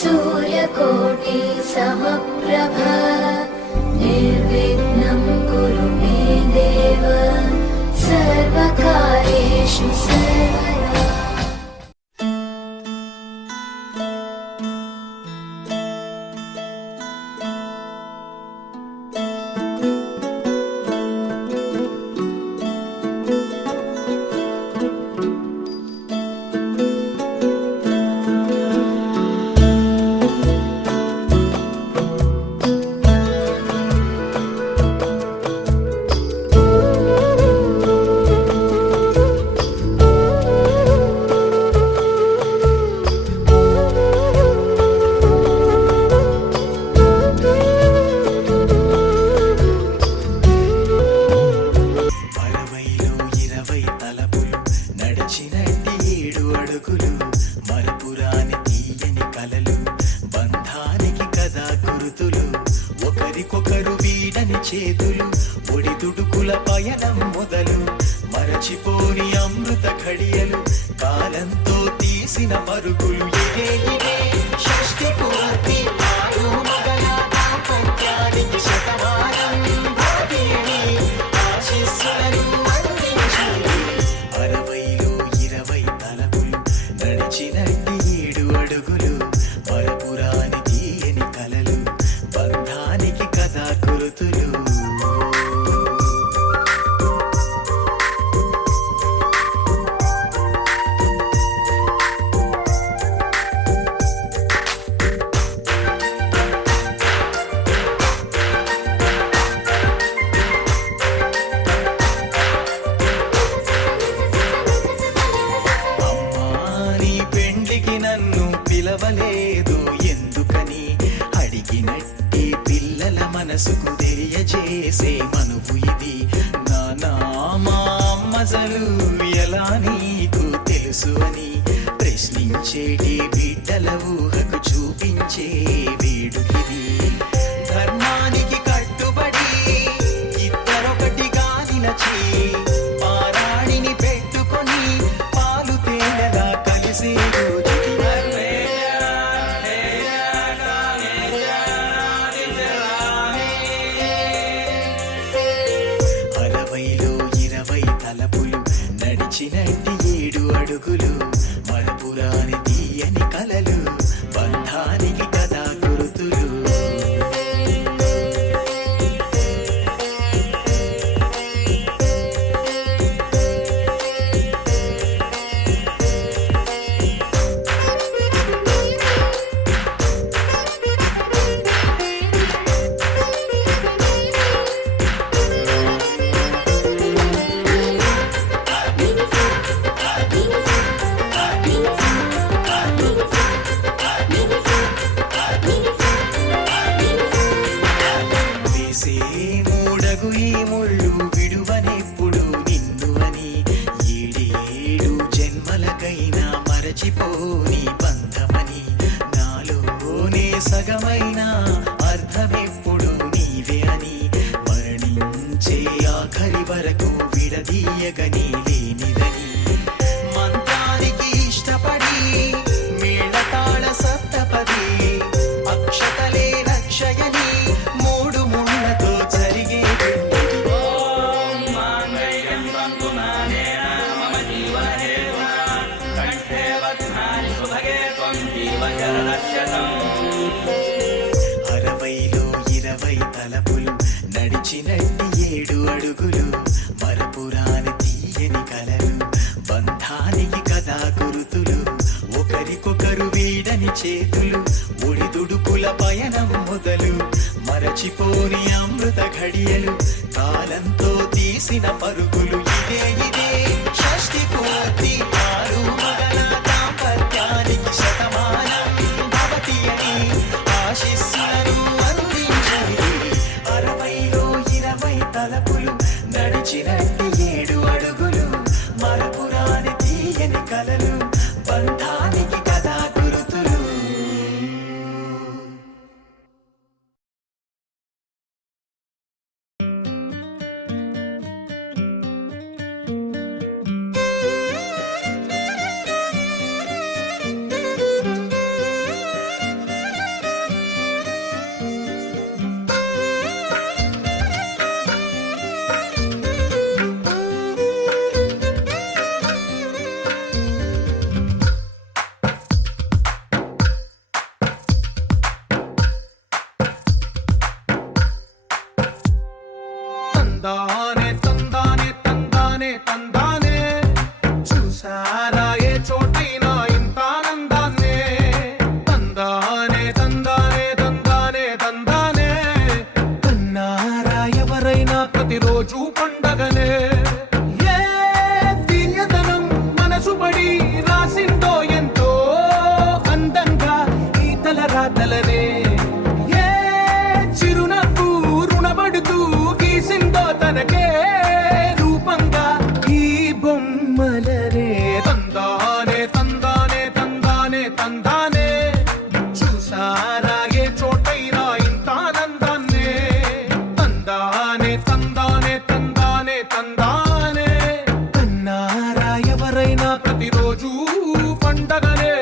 सूर्यकोटि समप्रभ निर्विघ्नं कुरु मे देव सर्वकार्येषु सर्वदा। ఒకరికొకరు వీడని చేతులు ఒడిదుడుకుల పయనం మొదలు మరచిపోని అమృత ఘడియలు కాలంతో తీసిన పరుగులు ఇదే షష్ఠి పూర్తి ఆరు మగల దాంపత్యానికి శతమానం భాగ్యని ఆశీస్సులను అందించి 60లో 20 తలపులు నడిచినట్టి 7 అడుగులు మరపురాని తీయని కలలు బంధానికి కథా గురుతులు. పిలవలేదు ఎందుకని అడిగినట్టి పిల్లల మనసుకు తెలియజేసే మనువు ఇది. నానా మా అమ్మజలు ఎలా నీకు తెలుసు అని ప్రశ్నించేటి బిడ్డల ఊహకు చూపించే వేడుకిది. ధర్మానికి కట్టుబడి ఇద్దరొకటిగా నిలచి పారాణిని పెట్టుకొని పాలు తేనెలా కలిసే రోజు 60లో 20 తలపులు నడిచినట్టి 7 అడుగులు మరపురాని తీయని కలలు బంధానికి కథా గురుతులు. వేసే మూడగు ఈ ముళ్ళు విడువనెప్పుడు నిన్ను అని 7 జన్మలకైనా మరచిపోని బంధమని నాలోనే సగమైన అర్థమెప్పుడు నీవే అని మరణించే ఆఖరి వరకు విడదీయగని లేనిదని మంత్రానికి ఇష్టపడి మేళతాళ సప్తపది అక్షతలే రక్షయని 3 ముళ్ళతో జరిగే అరవైలో 20 తలపులు నడిచినట్టి 7 అడుగులు మరపురాని తీయని కలలు బంధానికి కథా గురుతులు. ఒకరికొకరు వీడని చేతులు ఒడిదుడుకుల పయనం మొదలు మరచిపోని అమృత ఘడియలు కాలంతో తీసిన పరుగులు ఇదే షష్ఠి పూర్తి ఆరు మగల దాంపత్యానికి శతమానం భవతి అని ఆశీస్సులను అందించేది. 60లో 20 తలపులు నడిచినట్టి 7 అడుగులు మరపురాని తీయని కలలు బంధానికి కథా గురుతులు. చూసారా ఏ చోటైనా ఇంత ఆనందాన్నే తందానే తందానే తందానే తందానే కన్నారా ఎవరైనా ప్రతిరోజు పండగనే ఏ తీయదనం మనసు పడి రాసిందో ఎంతో అందంగా ఈ తలరాతలనే ఏ చిరునవ్వు రుణపడుతూ గీసిందో తనకే రూపంగా ఈ బొమ్మలనే తందానే తందానే తందానే తందానే చూసారా ఏ చోటైనా ఇంత ఆనందాన్నే తందానే తందానే తందానే తందానే కన్నారా ఎవరైనా ప్రతిరోజు పండగనే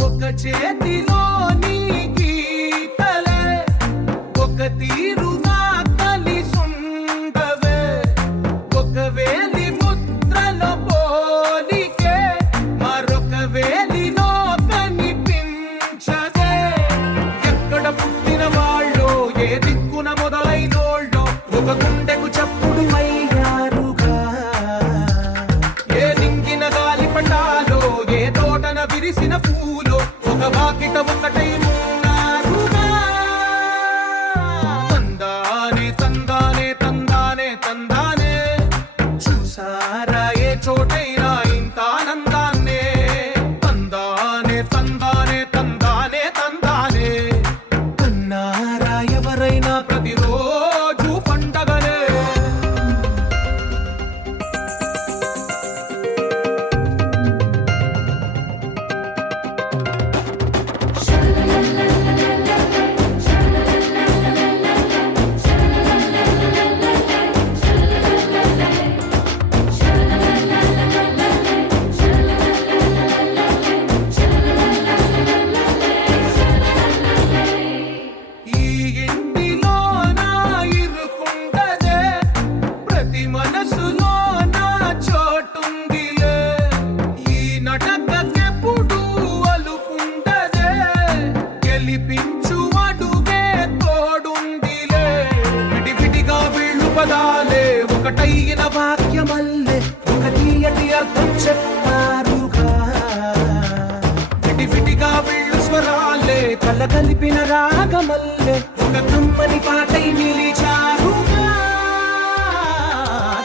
ఒక చేతిలో నీ గీతలే ఒక తీరుగా కలిసుండవే ఒక వేలి ముద్రలో పోలికే మరొక వేలిలో కనిపించదే ఎక్కడ పుట్టిన వాళ్ళో ఏ దిక్కున మొదలైనోళ్ళో ఒక గుండెకు చప్పుడు అయ్యారుగా ఏ నింగిన గాలి పండాలో ఏ తోటన విరిసిన పూలో ఒక వాకిట ఒకటై ఉన్నారుగా తందానే తందానే తందానే తందానే చూసారా ఏ చోటైనా ఇంత ఆనందాన్నే తందానే తందానే తందానే తందానే కన్నారా ఎవరైనా ప్రతిరోజు పండగనే ఈ ఇంటిలో నా ఇరుకుండదే ప్రతి మనసులో నా చోటుందిలే ఈ నటకెప్పుడు అలుకుండదే గెలిపించు అడుగే తోడుందిలే విడివిడిగా వీళ్ళు పదాలే ఒకటైన వాక్యమల్లే ఒక తీయటి అర్థం చెప్పారుగా విడివిడిగా వీళ్ళు స్వరాలే కల కలిపిన రాగమల్లే ఒక కమ్మని పాటై నిలిచారుగా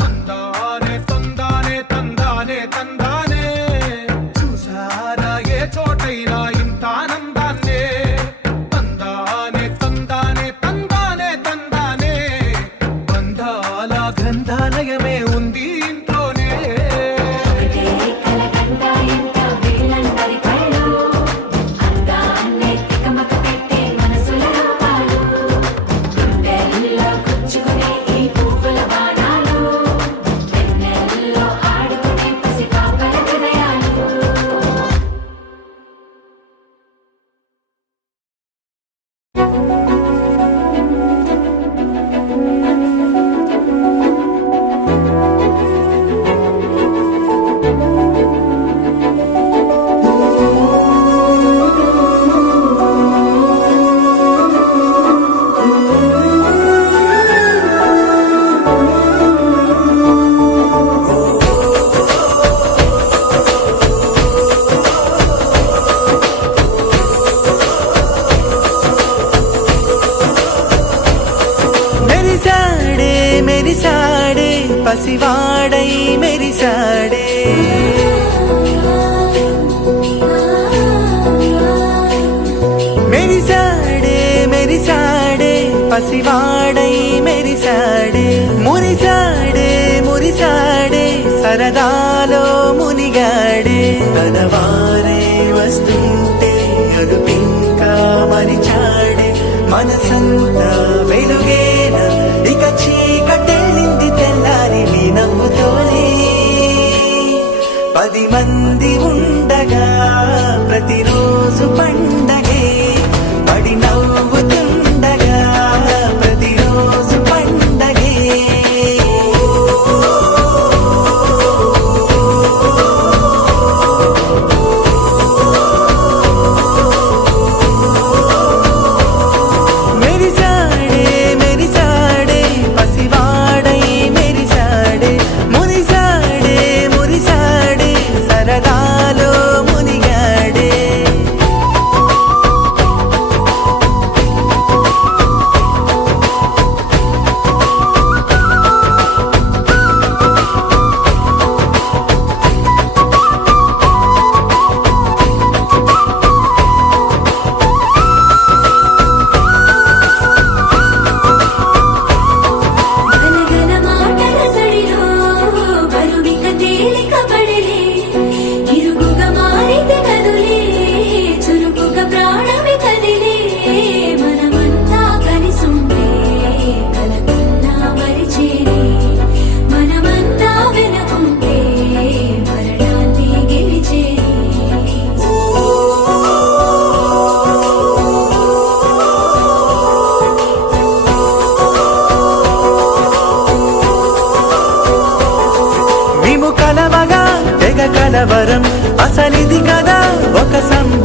తందానే తందానే తందానే తందానే చూసారా ఏ చోటైనా ఇంత ఆనందాన్నే తందానే తందానే తందానే తందానే బంధాల గ్రంథాలయమే ఉంది ఇంట్లోనే ఒకటే కలగంట ఎంత వీళ్ళందరి కళ్ళు అందాన్నే తికమక పెట్టే మనసుల రూపాలు గుండెల్లో గుచ్చుకునే ఈ పువ్వుల బాణాలు వెన్నెల్లో ఆడుకునే పసిపాపల హృదయాలు మెరిసాడే మెరిసాడే పసివాడై మెరిసాడే మెరిసాడే మెరిసాడే పసివాడై మెరిసాడే మురిసాడే మురిసాడే సరదాలో మునిగాడే తన వారే వస్తుంటే అదుపింకా మరిచాడే మనసంతా వెలుగేన ఇక చీకటెళ్ళింది తెల్లారి నీ నవ్వుతోనే 10 మంది ఉండగా ప్రతిరోజు పండగే కలవరం అసలిది కదా ఒక సంబరం